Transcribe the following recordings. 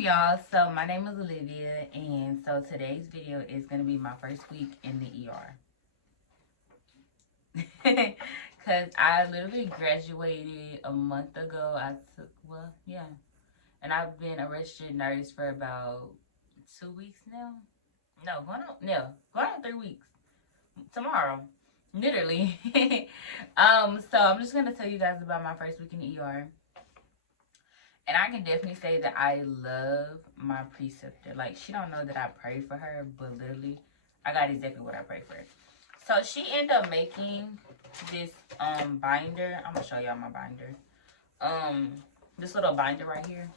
y'all? So my name is Olivia, and so today's video is going to be my first week in the ER. Because I literally graduated a month ago. And I've been a registered nurse for about 2 weeks now. Going on 3 weeks. Tomorrow. Literally. So I'm just going to tell you guys about my first week in the ER. And I can definitely say that I love my preceptor. Like, she don't know that I pray for her, but literally, I got exactly what I pray for. So she ended up making this binder. I'm gonna show y'all my binder. This little binder right here.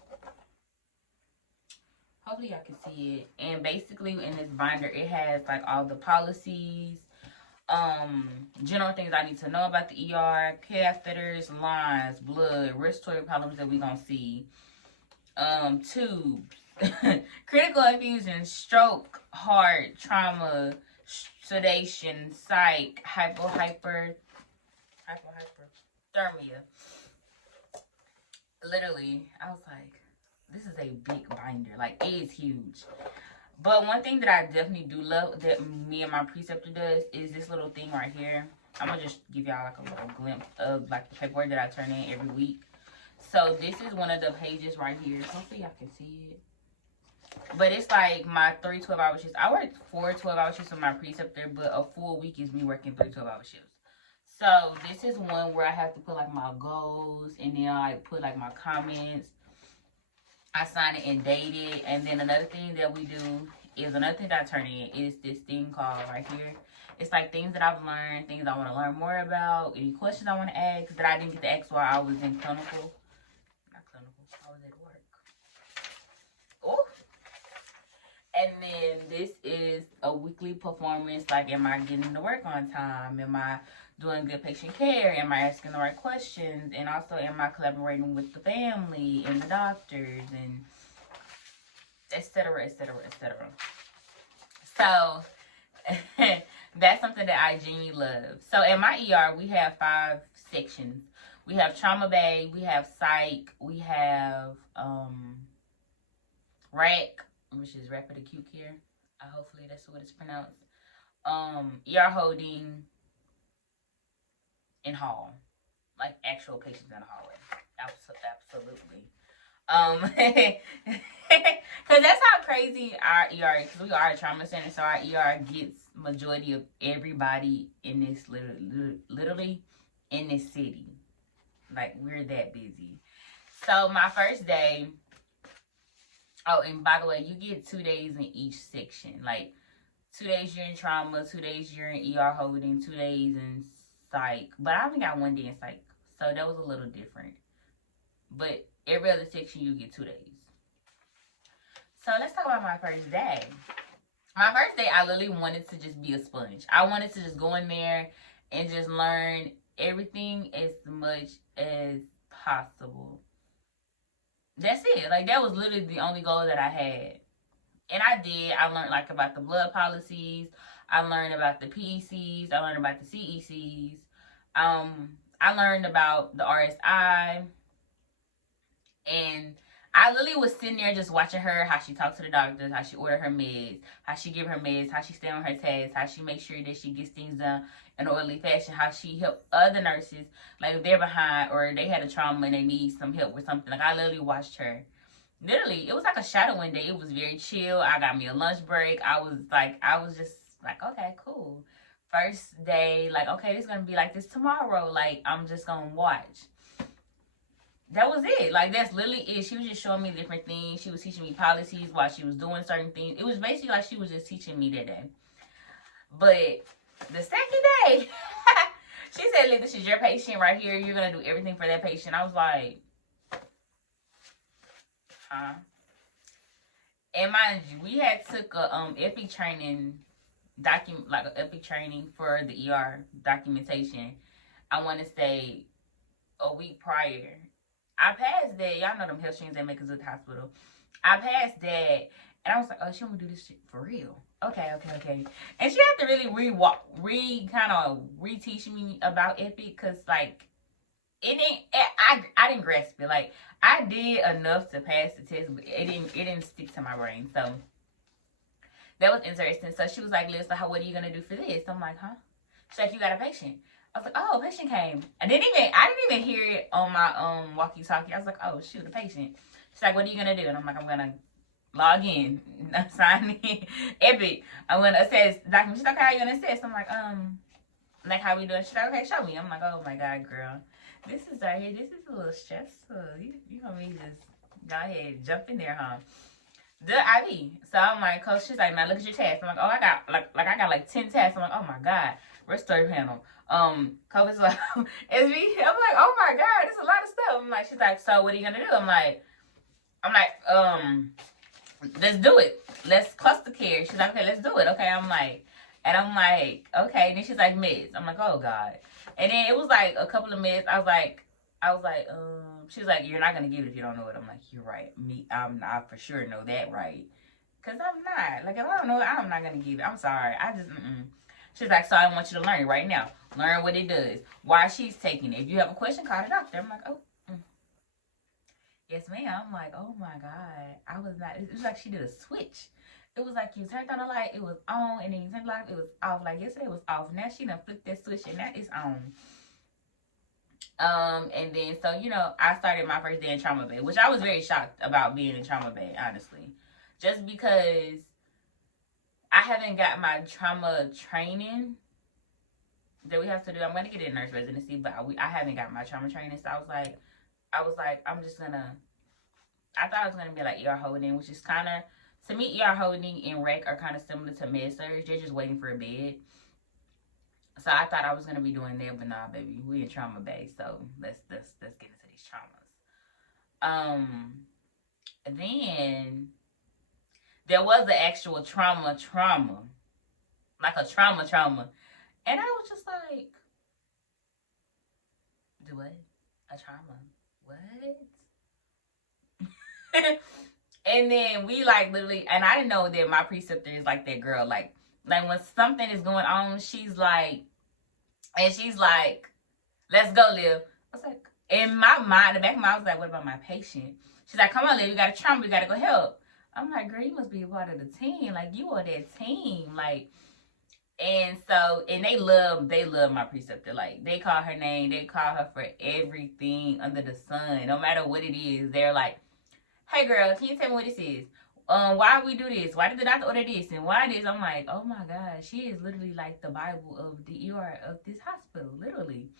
Hopefully y'all can see it. And basically in this binder, it has like all the policies, general things I need to know about the ER, catheters, lines, blood, respiratory problems that we gonna see, tubes, critical infusion, stroke, heart, trauma, sedation, psych, hypothermia. Literally, I was like, this is a big binder. Like, it is huge. But one thing that I definitely do love that me and my preceptor does is this little thing right here. I'm going to just give y'all like a little glimpse of like the paperwork that I turn in every week. So this is one of the pages right here. Hopefully y'all can see it. But it's like my 3 12-hour shifts. I work 4 12-hour shifts with my preceptor, but a full week is me working 3 12-hour shifts. So this is one where I have to put like my goals, and then I put like my comments. I sign it and date it. And then another thing that we do is another thing that I turn in is this thing called right here. It's like things that I've learned, things I want to learn more about, any questions I want to ask that I didn't get to ask while I was in clinical. Not clinical, I was at work. Oh. And then this is a weekly performance. Like, am I getting to work on time? Am I doing good patient care? Am I asking the right questions? And also, am I collaborating with the family and the doctors and etc., etc., etc. So that's something that I genuinely love. So in my ER, we have 5 sections. We have trauma bay, we have psych, we have RAC, which is rapid acute care. Hopefully that's what it's pronounced. ER holding, in hall, like actual patients in the hallway. Absolutely. Because that's how crazy our ER is. Because we are a trauma center, so our ER gets majority of everybody in this literally in this city. Like, we're that busy. So my first day. Oh, and by the way, you get 2 days in each section. Like, 2 days you're in trauma, 2 days you're in ER holding, 2 days in psych. But I only got 1 day in psych, so that was a little different. But every other section you get 2 days. So let's talk about my first day. My first day, I literally wanted to just be a sponge. I wanted to just go in there and just learn everything as much as possible. That's it. Like, that was literally the only goal that I had. And I did. I learned like about the blood policies. I learned about the PECs. I learned about the CECs. I learned about the RSI. And I literally was sitting there just watching her, how she talks to the doctors, how she order her meds, how she give her meds, how she stay on her tasks, how she makes sure that she gets things done in an orderly fashion, how she help other nurses, like if they're behind or they had a trauma and they need some help with something. Like, I literally watched her. Literally, it was like a shadowing day. It was very chill. I got me a lunch break. I was just like, okay, cool. First day, like, okay, it's gonna be like this tomorrow. Like, I'm just gonna watch. That was it. Like, that's literally it. She was just showing me different things. She was teaching me policies while she was doing certain things. It was basically like she was just teaching me that day. But the second day, she said, look, this is your patient right here. You're going to do everything for that patient. I was like, huh? And mind you, we had took a epic training, like an epic training for the ER documentation. I want to say a week prior. I passed that. Y'all know them health streams that make us at the hospital. I passed that, and I was like, oh, she want to do this shit for real. Okay. And she had to really reteach me about Epic, because, like, it didn't. I didn't grasp it. Like I did enough to pass the test, but it didn't stick to my brain. So that was interesting. So she was like, "Liz, so what are you gonna do for this?" I'm like, "Huh?" She's like, "You got a patient." I was like, "Oh, a patient came." I didn't even hear it on my walkie-talkie. I was like, "Oh, shoot, a patient." She's like, "What are you gonna do?" And I'm like, "I'm gonna log in, sign in, Epic. I'm gonna assess document." She's like, "How are you gonna assess?" I'm like how we doing?" She's like, "Okay, show me." I'm like, "Oh my god, girl, this is right here. This is a little stressful. You want me to just go ahead, jump in there, huh?" The IV. So I'm like, Coach, she's like, "Now look at your test." I'm like, "Oh, I got like 10 tests." I'm like, "Oh my god, respiratory panel, COVID's like, SB." I'm like, "Oh my god, there's a lot of stuff." I'm like, she's like, "So what are you gonna do?" I'm like, "Let's do it. Let's cluster care." She's like, "Okay, let's do it." Okay, I'm like, "Okay." And then she's like, "Meds." I'm like, "Oh god." And then it was like a couple of meds. I was like, she's like, "You're not gonna give it if you don't know it." I'm like, "You're right. I for sure know that, right? Cause I'm not. Like, if I don't know it, I'm not gonna give it. I'm sorry. I just, mm-mm." She's like, "So I want you to learn it right now. Learn what it does. Why she's taking it. If you have a question, call the doctor." I'm like, "Oh, yes, ma'am." I'm like, "Oh my god." I was not. It was like she did a switch. It was like you turned on the light, it was on, and then you turned the light, it was off. Like yesterday it was off. Now she done flipped that switch and that is on. And then so I started my first day in trauma bay, which I was very shocked about being in trauma bay, honestly, just because I haven't got my trauma training that we have to do. I'm gonna get in nurse residency, but I haven't got my trauma training. So I was like, I'm just gonna. I thought it was gonna be like ER holding, which is kind of, to me, ER holding and rec are kind of similar to med surge. They're just waiting for a bed. So I thought I was gonna be doing that, but nah, baby, we in trauma bay. So let's get into these traumas. Then there was the actual trauma, like a trauma, and I was just like, "Do what? A trauma? What?" And then we like literally, and I didn't know that my preceptor is like that girl. Like when something is going on, she's like, "Let's go, Liv." I was like, in my mind, the back of my mind, I was like, "What about my patient?" She's like, "Come on, Liv, you got a trauma, we gotta go help." I'm like, "Girl, you must be a part of the team. Like you are that team." Like, and so, and they love my preceptor. Like they call her name, they call her for everything under the sun, no matter what it is. They're like, "Hey girl, can you tell me what this is? Why we do this? Why did the doctor order this? And why this?" I'm like, "Oh my god, she is literally like the Bible of the ER of this hospital, literally."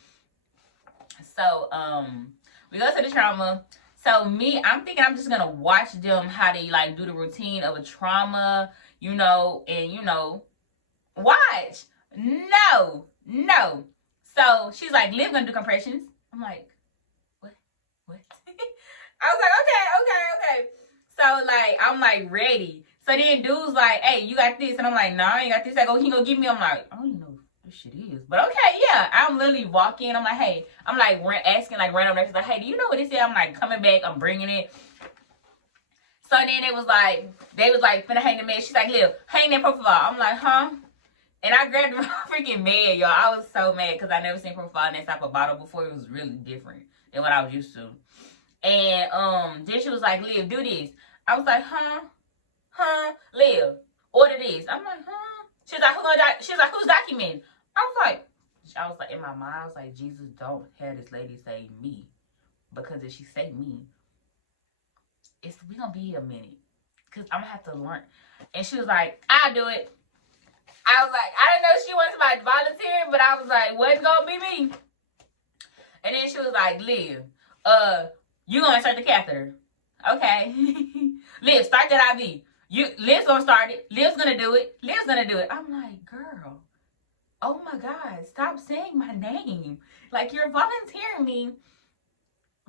So, we go to the trauma. So I'm thinking I'm just gonna watch them how they like do the routine of a trauma, and watch. No. So she's like, "Liv gonna do compressions." I'm like, "What? What?" I was like, okay. So like, I'm like ready. So then dude's like, "Hey, you got this," and I'm like, "No, I ain't got this." I go, "He gonna give me?" I'm like, "I don't even know what this shit is," but okay, yeah. I'm literally walking. I'm like, "Hey," I'm like asking like random nurses like, "Hey, do you know what this is?" I'm like coming back. I'm bringing it. So then they was like, finna hang the med. She's like, "Liv, hang that propofol." I'm like, "Huh?" And I grabbed the freaking med, y'all. I was so mad because I never seen propofol in that type of bottle before. It was really different than what I was used to. And then she was like, "Liv, do this." I was like, huh, Liv, order this. I'm like, huh. She's like, "Who's documenting?" I was like, in my mind, I was like, "Jesus, don't have this lady say me, because if she say me, we gonna be here a minute, cause I'm gonna have to learn." And she was like, "I'll do it." I was like, I didn't know she was like volunteering, but I was like, "What's gonna be me?" And then she was like, "Liv, you gonna insert the catheter?" Okay. "Liv, start that IV. Liv's gonna start it. Liv's gonna do it. I'm like, "Girl, oh my God, stop saying my name. Like, you're volunteering me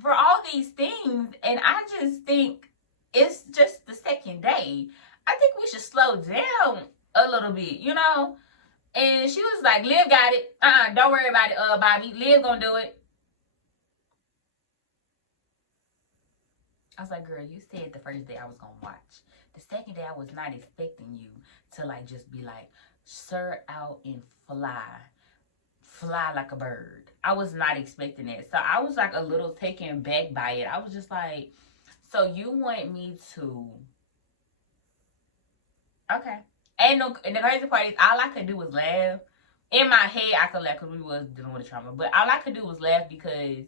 for all these things, and I just think it's just the second day. I think we should slow down a little bit, And she was like, "Liv got it. Don't worry about it, Bobby. Liv gonna do it." I was like, "Girl, you said the first day I was gonna watch. The second day I was not expecting you to like just be like, 'Sir, out and fly fly like a bird. I was not expecting that. So I was like a little taken back by it. I was just like, so you want me to... Okay. And the crazy part is, all I could do was laugh. In my head, I could laugh because we was dealing with a trauma. But all I could do was laugh because,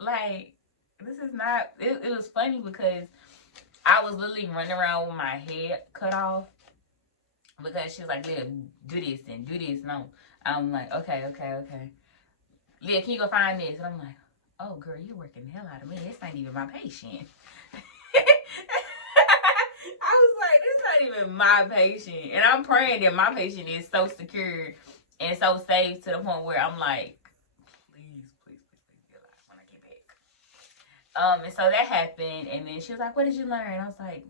like, this is not... It was funny because I was literally running around with my head cut off. Because she was like, Leah, do this and do this. And I'm like, okay. Leah, can you go find this? And I'm like, oh, girl, you're working the hell out of me. This ain't even my patient. I was like, this not even my patient. And I'm praying that my patient is so secure and so safe to the point where I'm like, please be alive when I get back. And so that happened. And then she was like, what did you learn? I was like,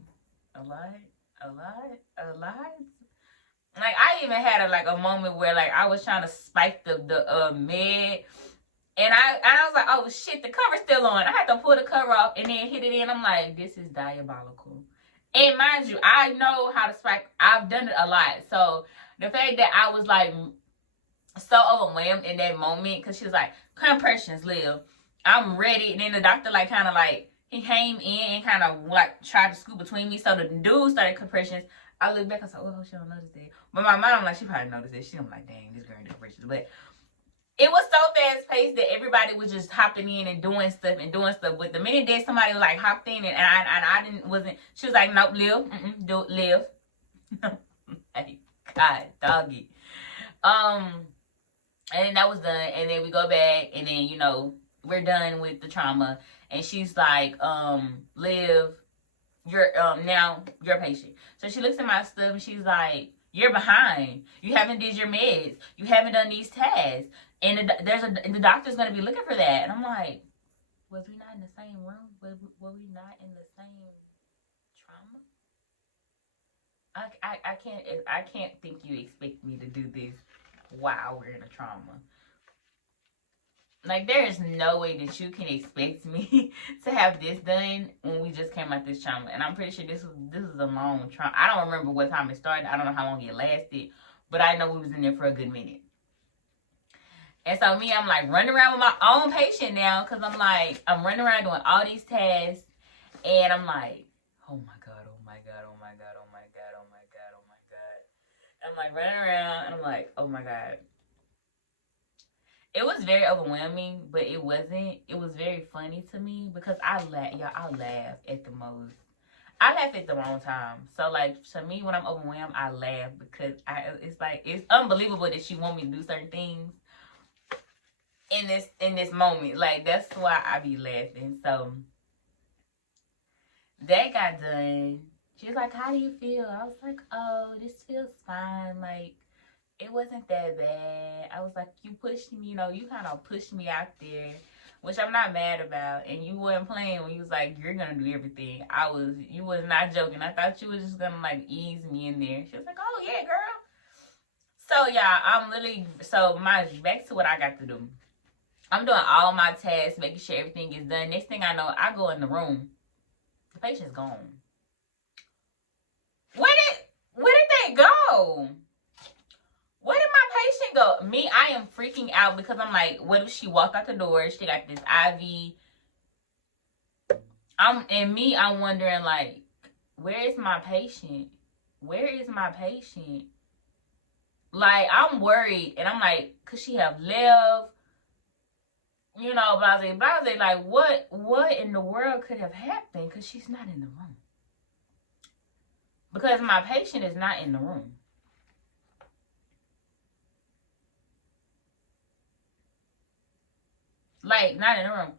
a lot. Like, I even had a moment where, like, I was trying to spike the med. And I was like, oh, shit, the cover's still on. I had to pull the cover off and then hit it in. I'm like, this is diabolical. And mind you, I know how to spike. I've done it a lot. So, the fact that I was, like, so overwhelmed in that moment, because she was like, compressions, Liv. I'm ready. And then the doctor, like, kind of, like, he came in and kind of, like, tried to scoot between me. So, the dude started compressions. I look back, I was like, oh, she don't notice that. But my mom, like, she probably noticed that. She was like, dang, this girl ain't compressions. But it was so fast-paced that everybody was just hopping in and doing stuff. But the minute that somebody, like, hopped in and I wasn't, she was like, nope, Liv. Liv. Hey, God, doggy. And then that was done. And then we go back. And then, you know, we're done with the trauma. And she's like, Liv, you're now you're a patient. So she looks at my stuff and she's like, you're behind. You haven't did your meds. You haven't done these tests. And the doctor's gonna be looking for that. And I'm like, was we not in the same room? Were we not in the same trauma? I can't think you expect me to do this while we're in a trauma. Like, there is no way that you can expect me to have this done when we just came out this trauma. And I'm pretty sure this is a long trauma. I don't remember what time it started. I don't know how long it lasted. But I know we was in there for a good minute. And so me, I'm like running around with my own patient now. Because I'm running around doing all these tasks. And I'm like, oh my God. I'm like running around. And I'm like, oh my God. It was very overwhelming, but it wasn't. It was very funny to me because I laugh at the most. I laugh at the wrong time. So, like, to me, when I'm overwhelmed, I laugh because it's unbelievable that she want me to do certain things in this moment. Like, that's why I be laughing. So, that got done. She was like, how do you feel? I was like, oh, this feels fine. Like, it wasn't that bad. I was like, you pushed me, you kind of pushed me out there, which I'm not mad about. And you weren't playing when you was like, you're going to do everything. You was not joking. I thought you was just going to, like, ease me in there. She was like, oh, yeah, girl. So, yeah, back to what I got to do. I'm doing all my tasks, making sure everything is done. Next thing I know, I go in the room. The patient's gone. Where did they go? Where did my patient go? Me, I am freaking out because I'm like, what if she walked out the door? She got this IV. I'm wondering, like, where is my patient? Where is my patient? Like, I'm worried. And I'm like, could she have left? Blase. Like, what in the world could have happened? Because she's not in the room. Because my patient is not in the room. Like, not in the room.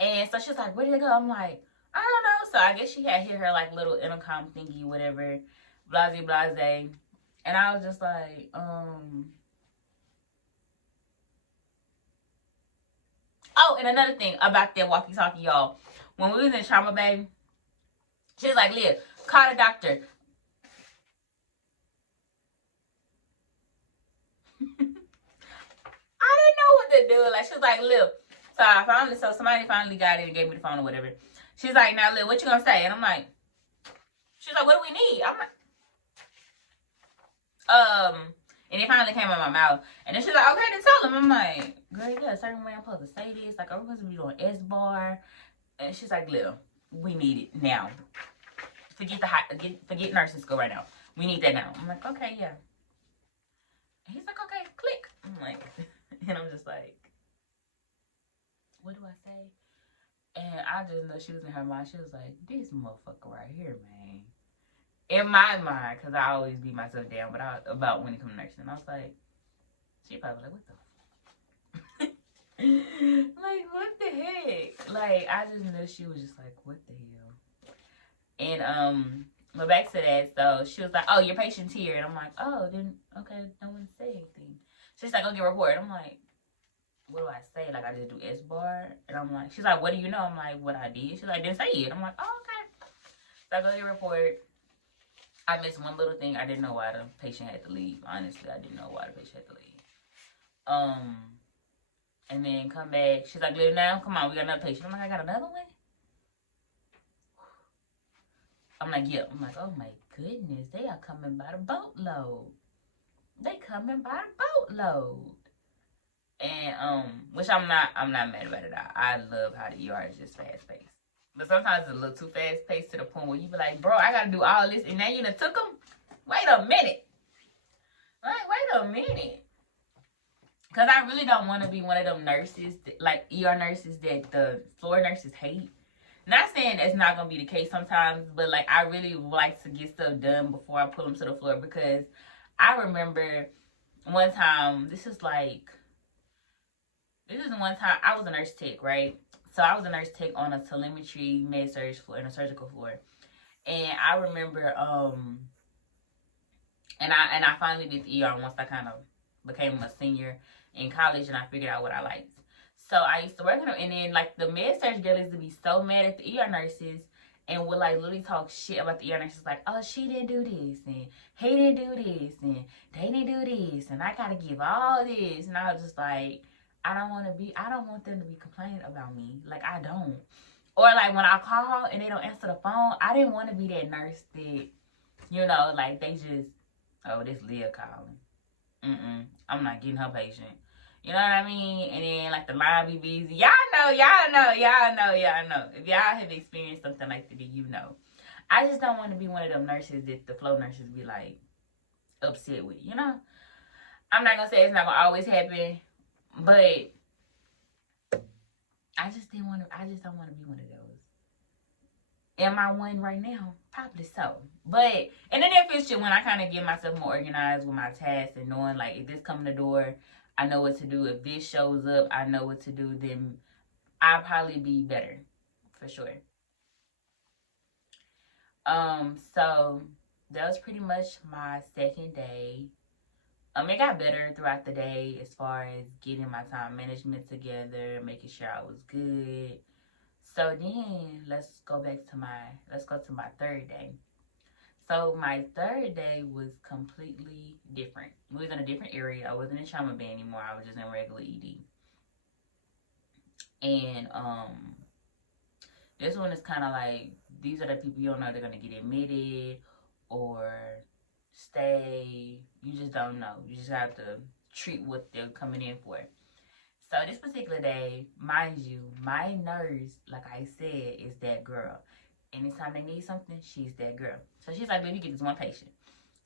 And so she was like, where did it go? I'm like, I don't know. So I guess she had hit her, like, little intercom thingy, whatever. Blase. And I was just like, Oh, and another thing about that walkie-talkie, y'all. When we was in trauma, baby, she was like, Leah, call the doctor. I didn't know what to do. Like, she was like, Leah. So somebody finally got it and gave me the phone or whatever. She's like, now, Leah, what you gonna say? And I'm like, she's like, what do we need? I'm like, And it finally came out of my mouth. And then she's like, okay, then tell him. I'm like, girl, you got a certain way I'm supposed to say this. Like, are we supposed to be doing S-bar? And she's like, Lil, we need it now. Forget nursing school right now. We need that now. I'm like, okay, yeah. And he's like, okay, click. I'm like, and I'm just like, what do I say? And I just know she was in her mind. She was like, this motherfucker right here, man. In my mind, because I always beat myself down about when it comes to nursing. I was like, she probably like, what the like, what the heck? Like, I just knew she was just like, what the hell? And, but back to that, so she was like, oh, your patient's here. And I'm like, oh, then, okay, no one say anything. She's like, go get a report. I'm like, what do I say? Like, I just do S-bar? And I'm like, she's like, what do you know? I'm like, what I did? She's like, didn't say it. I'm like, oh, okay. So I go get a report. I missed one little thing. I didn't know why the patient had to leave. Honestly, I didn't know why the patient had to leave. And then come back. She's like, live now. Come on, we got another patient. I'm like, I got another one? I'm like, yeah. I'm like, oh my goodness. They are coming by the boatload. They coming by the boatload. And, which I'm not mad about it. I love how the ER is just fast paced. But sometimes it's a little too fast paced to the point where you be like, bro, I gotta do all this and now you done took them? Wait a minute. Like, wait a minute. Because I really don't want to be one of them nurses, like ER nurses that the floor nurses hate. Not saying that's not going to be the case sometimes, but like I really like to get stuff done before I pull them to the floor. Because I remember one time, this is one time I was a nurse tech, right? So I was a nurse tech on a telemetry med-surg floor, in a surgical floor. And I remember, and I finally did the ER once I kind of became a senior in college and I figured out what I liked. So I used to work on them, and then like the med-surg girl used to be so mad at the ER nurses and would like literally talk shit about the ER nurses, like, oh, she didn't do this and he didn't do this and they didn't do this and I gotta give all this. And I was just like, I don't want them to be complaining about me. Like, I don't. Or like when I call and they don't answer the phone, I didn't want to be that nurse that, you know, like they just, oh, this Leah calling. I'm not getting her patient. You know what I mean? And then like the line be busy. Y'all know. If y'all have experienced something like that, you know. I just don't want to be one of them nurses that the flow nurses be like upset with, you know? I'm not gonna say it's not gonna always happen, but I just don't want to be one of those. Am I one right now? Probably so. But in the near future, when I kind of get myself more organized with my tasks and knowing like if this come in the door, I know what to do. If this shows up, I know what to do. Then I'll probably be better, for sure. So that was pretty much my second day. It got better throughout the day as far as getting my time management together, making sure I was good. So then let's go to my third day. So my third day was completely different. We was in a different area. I wasn't in trauma bay anymore. I was just in regular ED. And this one is kind of like, these are the people you don't know they're gonna get admitted or stay. You just don't know. You just have to treat what they're coming in for. So this particular day, mind you, my nurse, like I said, is that girl. Anytime they need something, she's that girl. So she's like, baby, you get this one patient.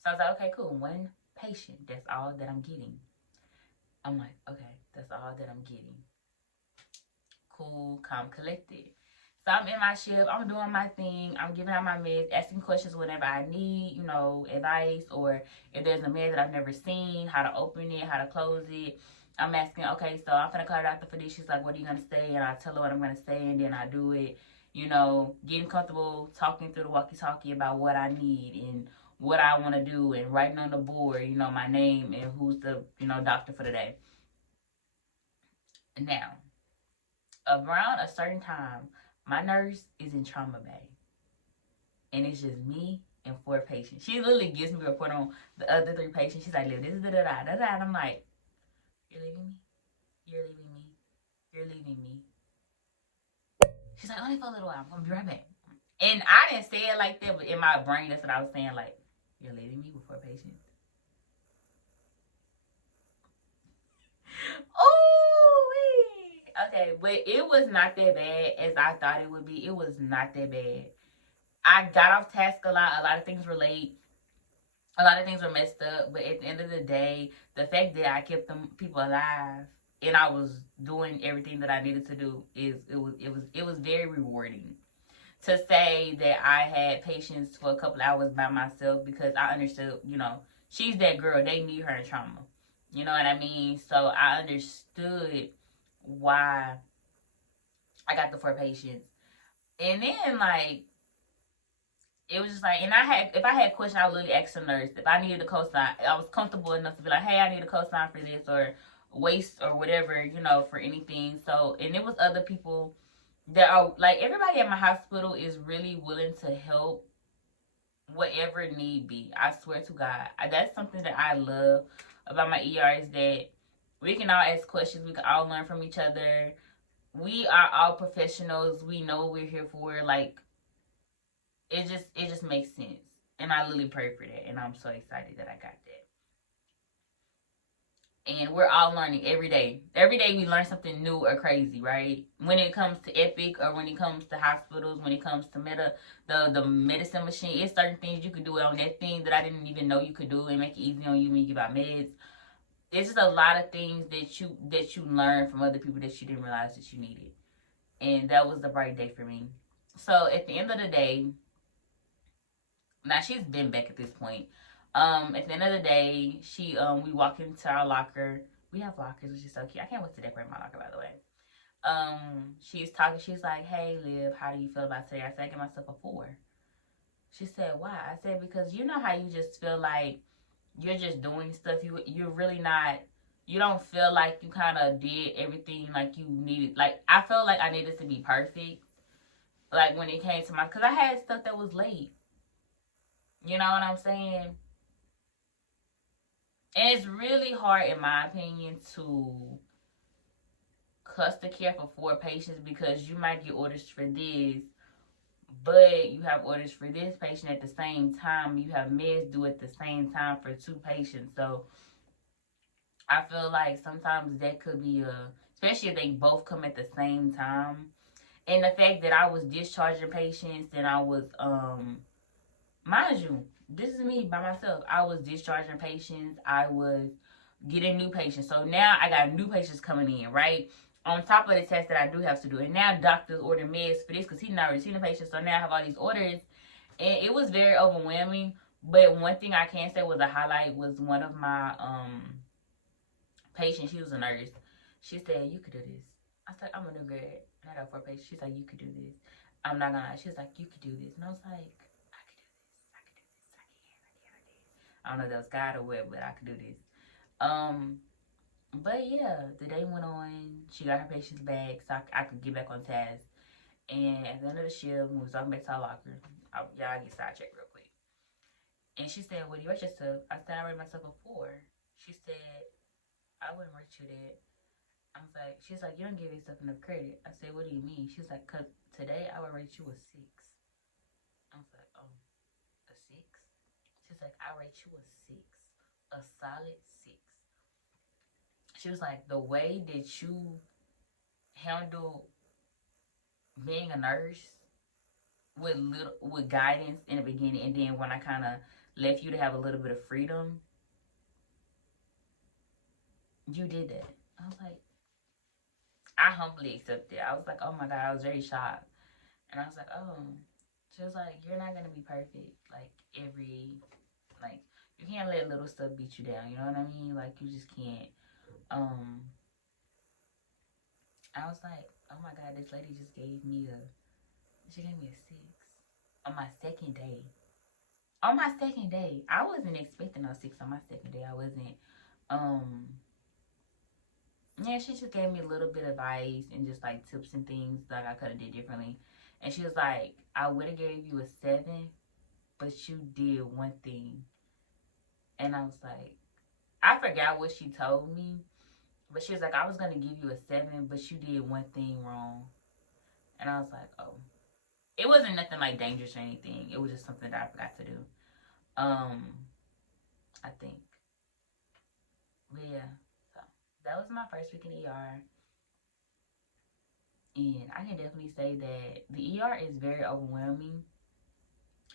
So I was like, okay, cool. One patient. That's all that I'm getting. I'm like, okay, that's all that I'm getting. Cool, calm, collected. So I'm in my shift. I'm doing my thing. I'm giving out my meds, asking questions whenever I need, you know, advice. Or if there's a med that I've never seen, how to open it, how to close it. I'm asking, okay, so I'm going to call the doctor for this. She's like, what are you going to say? And I tell her what I'm going to say, and then I do it. You know, getting comfortable talking through the walkie-talkie about what I need and what I want to do, and writing on the board, you know, my name and who's the, you know, doctor for the day. Now, around a certain time, my nurse is in trauma bay. And it's just me and 4 patients. She literally gives me a report on the other 3 patients. She's like, this is da-da-da. And I'm like, you're leaving me? You're leaving me? You're leaving me? She's like, only for a little while. I'm going to be right back. And I didn't say it like that, but in my brain, that's what I was saying. Like, you're leaving me with 4 patients? Oh, okay, but it was not that bad as I thought it would be. It was not that bad. I got off task a lot. A lot of things were late. A lot of things were messed up. But at the end of the day, the fact that I kept them people alive and I was doing everything that I needed to do it was very rewarding to say that I had patience for a couple hours by myself because I understood, she's that girl. They need her in trauma. You know what I mean? So I understood why I got the 4 patients. And then, like, it was just like, and if I had questions, I would literally ask the nurse. If I needed a cosign, I was comfortable enough to be like, hey, I need a cosign for this or waste or whatever, for anything. So, and it was other people that are, like, everybody at my hospital is really willing to help whatever need be. I swear to God, that's something that I love about my ER is that we can all ask questions. We can all learn from each other. We are all professionals. We know what we're here for. Like, it just makes sense. And I really pray for that. And I'm so excited that I got that. And we're all learning every day. Every day we learn something new or crazy, right? When it comes to Epic or when it comes to hospitals, when it comes to the medicine machine, it's certain things you could do on that thing that I didn't even know you could do and make it easy on you when you give out meds. It's just a lot of things that you learn from other people that you didn't realize that you needed. And that was the bright day for me. So at the end of the day, now she's been back at this point. At the end of the day, we walk into our locker. We have lockers, which is so cute. I can't wait to decorate my locker, by the way. She's talking. She's like, "Hey, Liv, how do you feel about today?" I said, "I give myself a 4." She said, "Why?" I said, "Because you know how you just feel like you're just doing stuff. You're really not. You don't feel like you kind of did everything like you needed. Like I felt like I needed to be perfect. Like when it came to because I had stuff that was late. You know what I'm saying?" And it's really hard, in my opinion, to cluster care for 4 patients because you might get orders for this, but you have orders for this patient at the same time. You have meds due at the same time for 2 patients. So I feel like sometimes that could be especially if they both come at the same time. And the fact that I was discharging patients and I was, mind you, this is me by myself. I was discharging patients. I was getting new patients. So now I got new patients coming in, right? On top of the test that I do have to do. And now doctors order meds for this because he's not receiving the patient. So now I have all these orders. And it was very overwhelming. But one thing I can say was a highlight was one of my patients. She was a nurse. She said, "You could do this." I said, "I'm a new grad. And I got 4 patients." She's like, "You could do this." I'm not gonna lie. She was like, "You could do this." And I was like, "I could do this. I could do this. I don't know if that was God or what, but I could do this." But yeah, the day went on. She got her patients back, so I could get back on task. And at the end of the shift, we was talking back to our locker. Y'all get sidetracked real quick. And she said, "What do you rate yourself?" I said, "I rate myself a 4." She said, "I wouldn't rate you that." I was like, she's like, "You don't give yourself enough credit." I said, "What do you mean?" She's like, "Cause today I would rate you a 6." I was like, "Oh, a 6?" She's like, "I rate you a 6, a solid 6." She was like, "The way that you handle being a nurse with guidance in the beginning, and then when I kind of left you to have a little bit of freedom, you did that." I was like, I humbly accepted. I was like, "Oh my God," I was very shocked, and I was like, "Oh." She was like, "You're not gonna be perfect. Like like you can't let little stuff beat you down. You know what I mean? Like you just can't." Um, I was like, "Oh my God, this lady just gave me a she gave me a 6 on my second day." On my second day, I wasn't expecting a 6 on my second day. I wasn't. Um, yeah, she just gave me a little bit of advice and just like tips and things that I could have did differently. And she was like, "I would have gave you a 7, but you did one thing." And I was like, I forgot what she told me, but she was like, "I was gonna give you a 7, but you did one thing wrong." And I was like, "Oh." It wasn't nothing like dangerous or anything. It was just something that I forgot to do. Um, I think. But yeah, so that was my first week in ER. And I can definitely say that the ER is very overwhelming.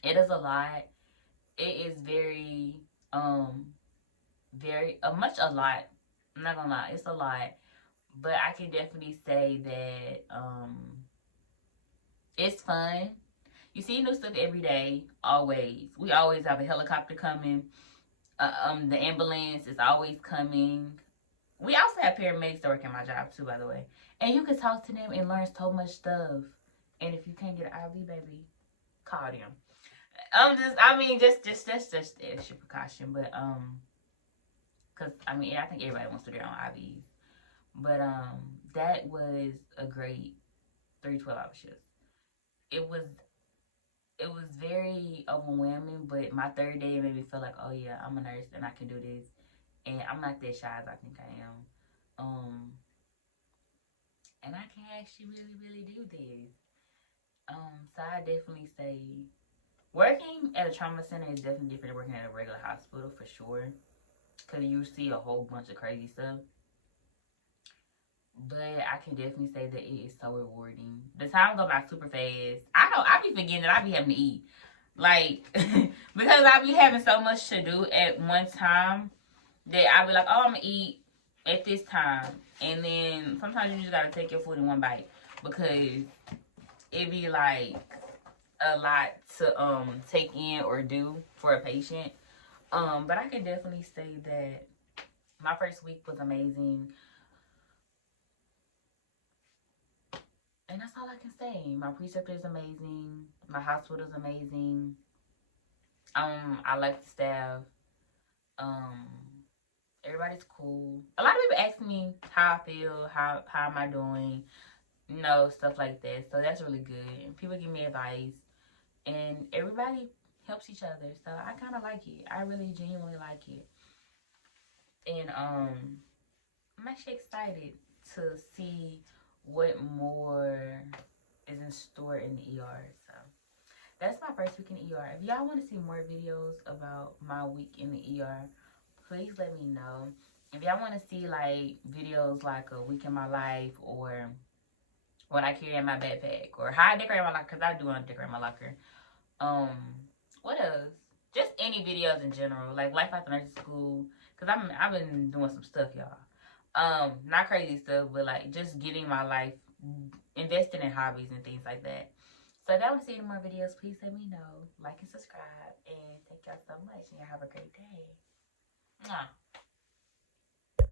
It is a lot. It is very, much a lot. I'm not gonna lie, it's a lot. But I can definitely say that it's fun. You see new stuff every day, always. We always have a helicopter coming. The ambulance is always coming. We also have paramedics that work in my job too, by the way. And you can talk to them and learn so much stuff. And if you can't get an IV, baby, call them. Just extra precaution, but cause I think everybody wants to do their own IVs, but that was a great 3 12-hour shifts. It was very overwhelming, but my third day it made me feel like, oh yeah, I'm a nurse and I can do this, and I'm not that shy as I think I am, and I can actually really do this. So I definitely say working at a trauma center is definitely different than working at a regular hospital for sure. Because you see a whole bunch of crazy stuff. But I can definitely say that it is so rewarding. The time go by super fast. I be forgetting that I be having to eat. Like, because I be having so much to do at one time that I be like, oh, I'm going to eat at this time. And then sometimes you just got to take your food in one bite. Because it be like a lot to take in or do for a patient. But I can definitely say that my first week was amazing. And that's all I can say. My preceptor is amazing. My hospital is amazing. I like the staff. Everybody's cool. A lot of people ask me how I feel, how am I doing, stuff like that. So that's really good. And people give me advice. And everybody helps each other. So I kind of like it. I really genuinely like it. And I'm actually excited to see what more is in store in the ER. So that's my first week in the ER. If y'all want to see more videos about my week in the ER, please let me know. If y'all want to see like videos like a week in my life, or what I carry in my backpack, or how I decorate my locker, because I do want to decorate my locker. What else? Just any videos in general, like life after nursing school, because I've been doing some stuff, y'all. Not crazy stuff, but like just getting my life, investing in hobbies and things like that. So if y'all want to see any more videos, please let me know. Like and subscribe. And thank y'all so much. And y'all have a great day. Mwah.